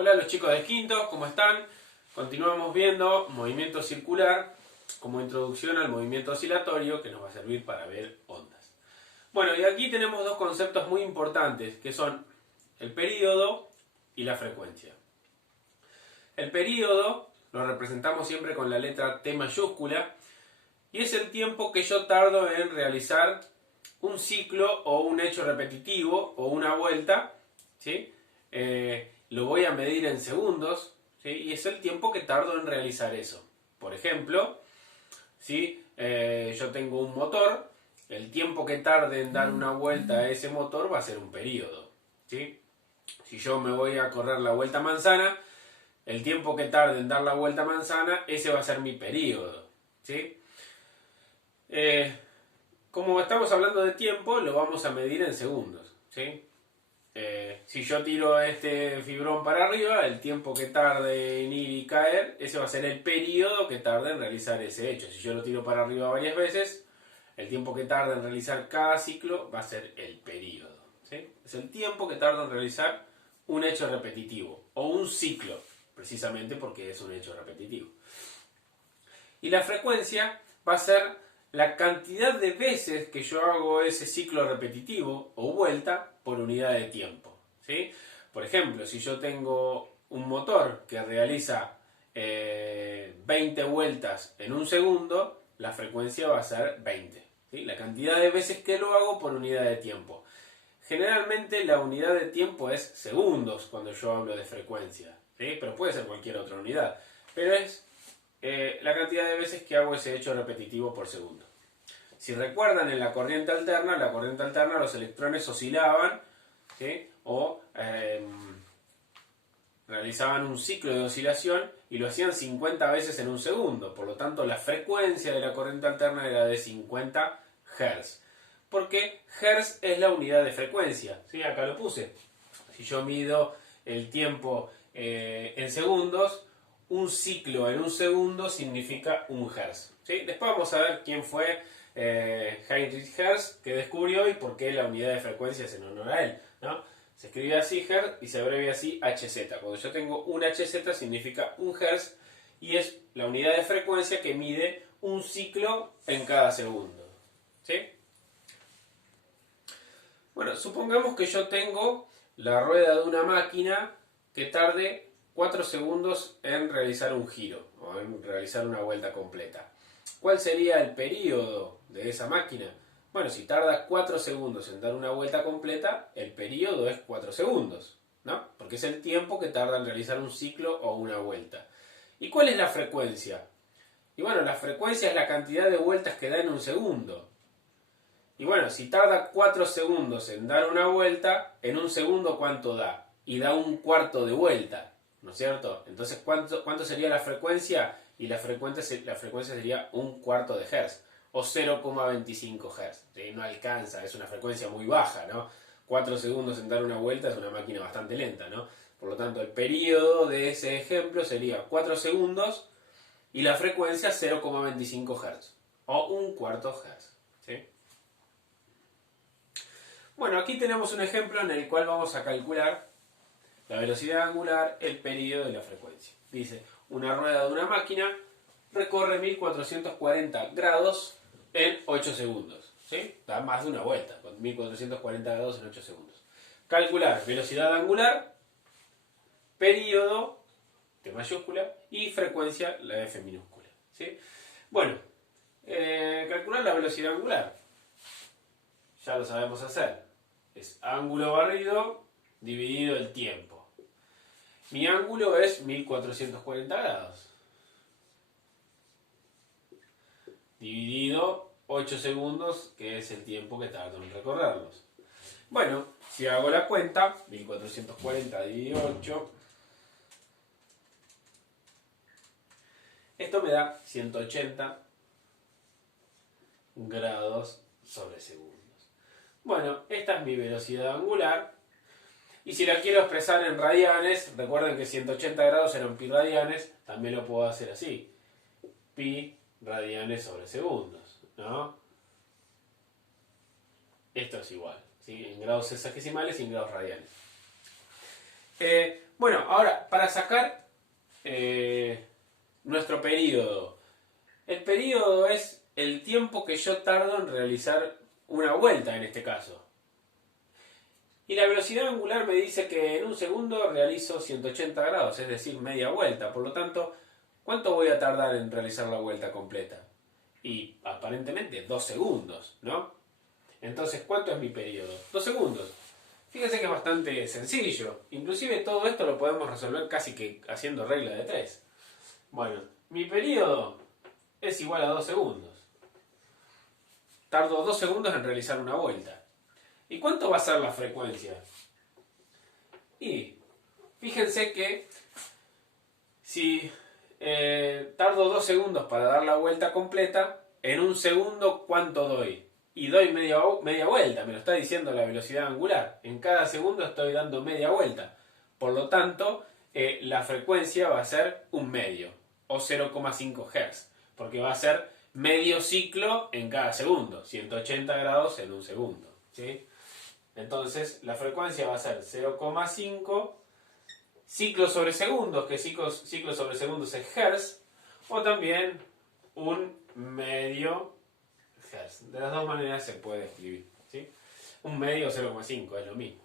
Hola los chicos de quinto, ¿cómo están? Continuamos viendo movimiento circular como introducción al movimiento oscilatorio que nos va a servir para ver ondas. Bueno, y aquí tenemos dos conceptos muy importantes que son el período y la frecuencia. El período lo representamos siempre con la letra T mayúscula y es el tiempo que yo tardo en realizar un ciclo o un hecho repetitivo o una vuelta, ¿sí? Lo voy a medir en segundos, ¿sí? Y es el tiempo que tardo en realizar eso. Por ejemplo, si yo tengo un motor, el tiempo que tarde en dar una vuelta a ese motor va a ser un periodo, ¿sí? Si yo me voy a correr la vuelta a manzana, el tiempo que tarde en dar la vuelta a manzana, ese va a ser mi periodo, ¿sí? Como estamos hablando de tiempo, lo vamos a medir en segundos, ¿sí? Si yo tiro este fibrón para arriba, el tiempo que tarde en ir y caer, ese va a ser el periodo que tarda en realizar ese hecho. Si yo lo tiro para arriba varias veces, el tiempo que tarda en realizar cada ciclo va a ser el periodo, ¿sí? Es el tiempo que tarda en realizar un hecho repetitivo o un ciclo, precisamente porque es un hecho repetitivo. Y la frecuencia va a ser la cantidad de veces que yo hago ese ciclo repetitivo o vuelta por unidad de tiempo, ¿sí? Por ejemplo, si yo tengo un motor que realiza 20 vueltas en un segundo, la frecuencia va a ser 20, ¿sí? La cantidad de veces que lo hago por unidad de tiempo. Generalmente la unidad de tiempo es segundos cuando yo hablo de frecuencia, ¿sí? Pero puede ser cualquier otra unidad. Pero es la cantidad de veces que hago ese hecho repetitivo por segundo. Si recuerdan, en la corriente alterna los electrones oscilaban, ¿sí? O realizaban un ciclo de oscilación y lo hacían 50 veces en un segundo. Por lo tanto, la frecuencia de la corriente alterna era de 50 Hz. Porque Hz es la unidad de frecuencia, ¿sí? Acá lo puse. Si yo mido el tiempo en segundos, un ciclo en un segundo significa un Hertz, ¿sí? Después vamos a ver quién fue Heinrich Hertz, que descubrió y por qué la unidad de frecuencia es en honor a él, ¿no? Se escribe así Hertz y se abrevia así Hz. Cuando yo tengo un Hz significa un Hertz y es la unidad de frecuencia que mide un ciclo en cada segundo, ¿sí? Bueno, supongamos que yo tengo la rueda de una máquina que tarde 4 segundos en realizar un giro o en realizar una vuelta completa. ¿Cuál sería el periodo de esa máquina? Bueno, si tarda 4 segundos en dar una vuelta completa, el periodo es 4 segundos, ¿no? Porque es el tiempo que tarda en realizar un ciclo o una vuelta. ¿Y cuál es la frecuencia? Y bueno, la frecuencia es la cantidad de vueltas que da en un segundo. Y bueno, si tarda 4 segundos en dar una vuelta, en un segundo ¿cuánto da? Y da un cuarto de vuelta, ¿no es cierto? Entonces, ¿cuánto sería la frecuencia? Y la frecuencia sería un cuarto de Hz, o 0,25 Hz. ¿Sí? No alcanza, es una frecuencia muy baja, ¿no? 4 segundos en dar una vuelta es una máquina bastante lenta, ¿no? Por lo tanto, el periodo de ese ejemplo sería 4 segundos y la frecuencia 0,25 Hz, o un cuarto Hz, ¿sí? Bueno, aquí tenemos un ejemplo en el cual vamos a calcular la velocidad angular, el periodo y la frecuencia. Dice, una rueda de una máquina recorre 1440 grados en 8 segundos. ¿Sí? Da más de una vuelta, con 1440 grados en 8 segundos. Calcular velocidad angular, periodo, T mayúscula, y frecuencia, la F minúscula. ¿Sí? Bueno, calcular la velocidad angular. Ya lo sabemos hacer. Es ángulo barrido dividido el tiempo. Mi ángulo es 1440 grados. Dividido 8 segundos, que es el tiempo que tardo en recorrerlos. Bueno, si hago la cuenta, 1440 dividido 8, esto me da 180 grados sobre segundo. Bueno, esta es mi velocidad angular. Y si la quiero expresar en radianes, recuerden que 180 grados eran pi radianes, también lo puedo hacer así. Pi radianes sobre segundos, ¿no? Esto es igual, ¿sí? En grados sexagesimales y en grados radianes. Bueno, ahora, para sacar nuestro periodo. El periodo es el tiempo que yo tardo en realizar una vuelta en este caso. Y la velocidad angular me dice que en un segundo realizo 180 grados, es decir, media vuelta. Por lo tanto, ¿cuánto voy a tardar en realizar la vuelta completa? Y aparentemente 2 segundos, ¿no? Entonces, ¿cuánto es mi periodo? 2 segundos. Fíjense que es bastante sencillo. Inclusive todo esto lo podemos resolver casi que haciendo regla de 3. Bueno, mi periodo es igual a 2 segundos. Tardo 2 segundos en realizar una vuelta. ¿Y cuánto va a ser la frecuencia? Y fíjense que si tardo 2 segundos para dar la vuelta completa, en un segundo ¿cuánto doy? Y doy media vuelta, me lo está diciendo la velocidad angular. En cada segundo estoy dando media vuelta. Por lo tanto, la frecuencia va a ser un medio, o 0,5 Hz, porque va a ser medio ciclo en cada segundo, 180 grados en un segundo, ¿sí? Entonces, la frecuencia va a ser 0,5 ciclos sobre segundos, que ciclos sobre segundos es Hz, o también un medio Hz. De las dos maneras se puede escribir, ¿sí? Un medio o 0,5 es lo mismo.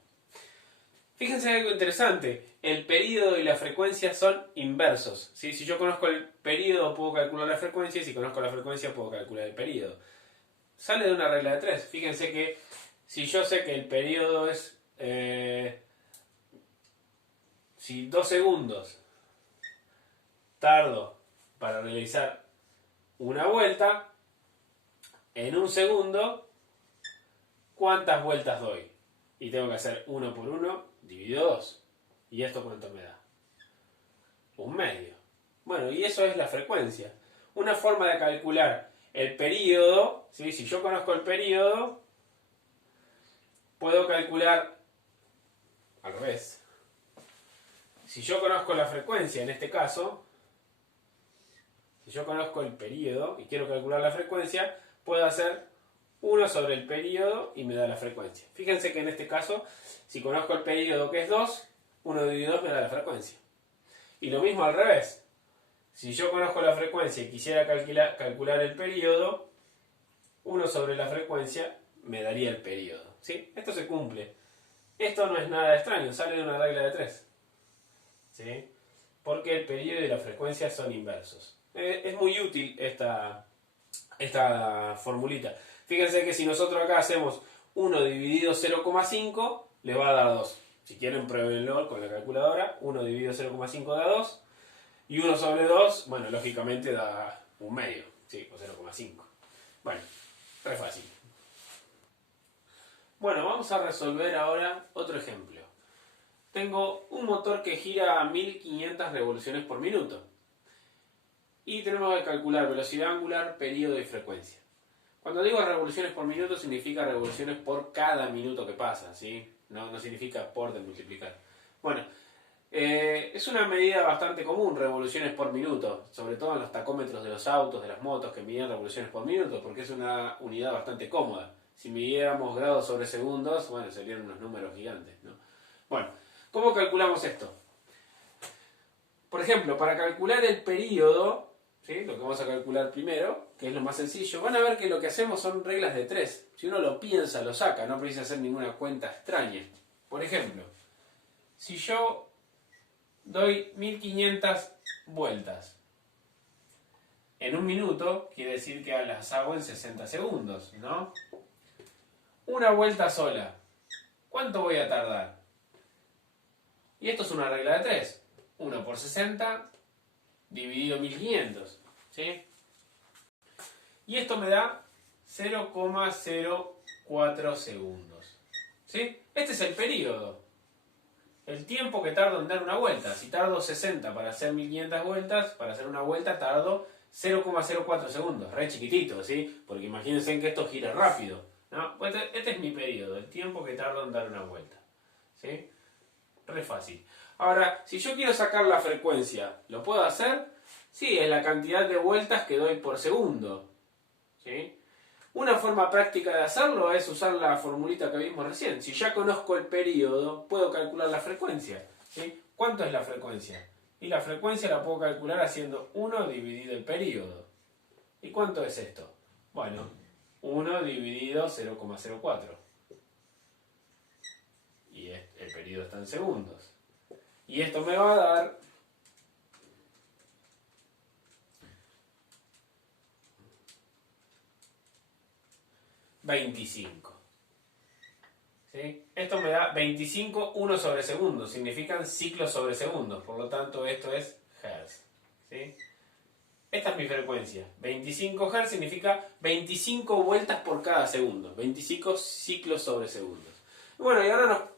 Fíjense algo interesante, el período y la frecuencia son inversos, ¿sí? Si yo conozco el período puedo calcular la frecuencia, y si conozco la frecuencia puedo calcular el período. Sale de una regla de 3. Fíjense que si yo sé que el periodo es si 2 segundos tardo para realizar una vuelta, en un segundo, ¿cuántas vueltas doy? Y tengo que hacer 1 por 1 dividido 2. ¿Y esto cuánto me da? Un medio. Bueno, y eso es la frecuencia. Una forma de calcular el período, ¿sí? Si yo conozco el período, puedo calcular al revés. Si yo conozco la frecuencia, en este caso, si yo conozco el periodo y quiero calcular la frecuencia, puedo hacer 1 sobre el periodo y me da la frecuencia. Fíjense que en este caso, si conozco el periodo que es 2, 1 dividido 2 me da la frecuencia. Y lo mismo al revés. Si yo conozco la frecuencia y quisiera calcular el periodo, 1 sobre la frecuencia me daría el periodo, ¿sí? Esto se cumple. Esto no es nada extraño, sale de una regla de 3. ¿Sí? Porque el periodo y la frecuencia son inversos. Es muy útil esta formulita. Fíjense que si nosotros acá hacemos 1 dividido 0,5, le va a dar 2. Si quieren, pruébenlo con la calculadora. 1 dividido 0,5 da 2. Y 1 sobre 2, bueno, lógicamente da un medio, ¿sí? O 0,5. Bueno, es fácil. Bueno, vamos a resolver ahora otro ejemplo. Tengo un motor que gira a 1500 revoluciones por minuto. Y tenemos que calcular velocidad angular, periodo y frecuencia. Cuando digo revoluciones por minuto, significa revoluciones por cada minuto que pasa, ¿sí? No significa por de multiplicar. Bueno, es una medida bastante común, revoluciones por minuto, sobre todo en los tacómetros de los autos, de las motos, que miden revoluciones por minuto, porque es una unidad bastante cómoda. Si midiéramos grados sobre segundos, bueno, serían unos números gigantes, ¿no? Bueno, ¿cómo calculamos esto? Por ejemplo, para calcular el periodo, ¿sí? Lo que vamos a calcular primero, que es lo más sencillo, van a ver que lo que hacemos son reglas de 3. Si uno lo piensa, lo saca, no precisa hacer ninguna cuenta extraña. Por ejemplo, si yo doy 1500 vueltas en un minuto, quiere decir que las hago en 60 segundos, ¿no? Una vuelta sola, ¿cuánto voy a tardar? Y esto es una regla de 3. 1 por 60 dividido 1500, ¿sí? Y esto me da 0,04 segundos, ¿sí? Este es el periodo. El tiempo que tardo en dar una vuelta. Si tardo 60 para hacer 1500 vueltas, para hacer una vuelta tardo 0,04 segundos. Re chiquitito, ¿sí? Porque imagínense que esto gira rápido, ¿no? Pues este es mi periodo, el tiempo que tardo en dar una vuelta, ¿sí? Re fácil. Ahora, si yo quiero sacar la frecuencia, ¿lo puedo hacer? Sí, es la cantidad de vueltas que doy por segundo, ¿sí? Una forma práctica de hacerlo es usar la formulita que vimos recién. Si ya conozco el periodo, puedo calcular la frecuencia, ¿sí? ¿Cuánto es la frecuencia? Y la frecuencia la puedo calcular haciendo 1 dividido el período. ¿Y cuánto es esto? Bueno, 1 dividido 0,04. Y el periodo está en segundos. Y esto me va a dar 25. ¿Sí? Esto me da 25 1 sobre segundo. Significan ciclos sobre segundos. Por lo tanto, esto es Hz. ¿Sí? Esta es mi frecuencia. 25 Hz significa 25 vueltas por cada segundo. 25 ciclos sobre segundos. Bueno, y ahora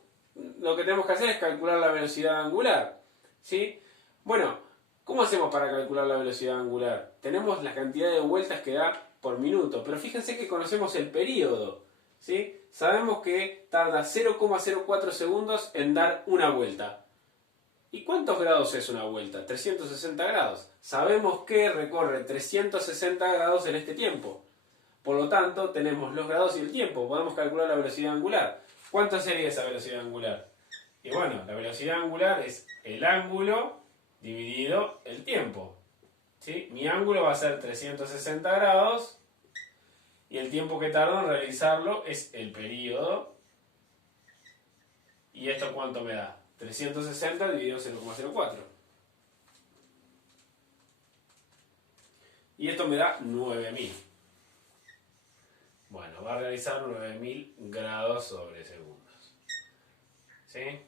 lo que tenemos que hacer es calcular la velocidad angular. ¿Sí? Bueno, ¿cómo hacemos para calcular la velocidad angular? Tenemos la cantidad de vueltas que da por minuto, pero fíjense que conocemos el periodo. ¿Sí? Sabemos que tarda 0,04 segundos en dar una vuelta. ¿Y cuántos grados es una vuelta? 360 grados. Sabemos que recorre 360 grados en este tiempo. Por lo tanto, tenemos los grados y el tiempo. Podemos calcular la velocidad angular. ¿Cuánto sería esa velocidad angular? Y bueno, la velocidad angular es el ángulo dividido el tiempo. ¿Sí? Mi ángulo va a ser 360 grados y el tiempo que tardo en realizarlo es el periodo. ¿Y esto cuánto me da? 360 dividido 0,04. Y esto me da 9000. Bueno, va a realizar 9000 grados sobre segundos. ¿Sí?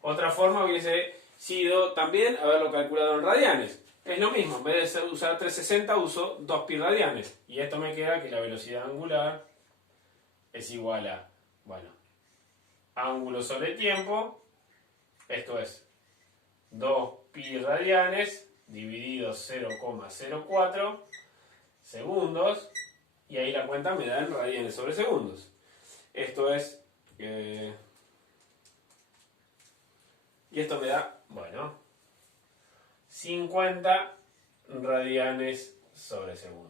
Otra forma hubiese sido también haberlo calculado en radianes. Es lo mismo, en vez de usar 360 uso 2 pi radianes. Y esto me queda que la velocidad angular es igual a, bueno, ángulo sobre tiempo, esto es 2 pi radianes dividido 0,04 segundos, y ahí la cuenta me da en radianes sobre segundos. Esto es... y esto me da, bueno, 50 radianes sobre segundos.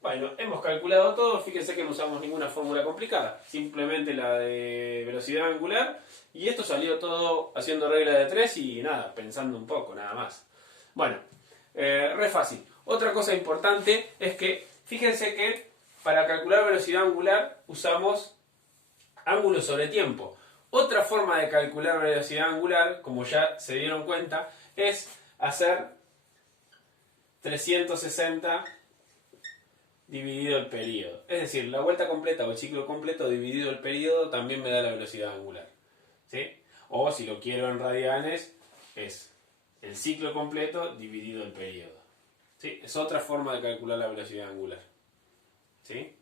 Bueno, hemos calculado todo, fíjense que no usamos ninguna fórmula complicada, simplemente la de velocidad angular, y esto salió todo haciendo regla de 3 y nada, pensando un poco, nada más. Bueno, re fácil. Otra cosa importante es que, fíjense que para calcular velocidad angular usamos ángulo sobre tiempo. Otra forma de calcular velocidad angular, como ya se dieron cuenta, es hacer 360 dividido el periodo. Es decir, la vuelta completa o el ciclo completo dividido el periodo también me da la velocidad angular. ¿Sí? O si lo quiero en radianes, es el ciclo completo dividido el periodo. ¿Sí? Es otra forma de calcular la velocidad angular. ¿Sí?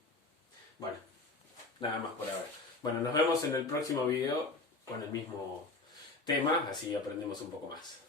Bueno, nada más por ahora. Bueno, nos vemos en el próximo video con el mismo tema, así aprendemos un poco más.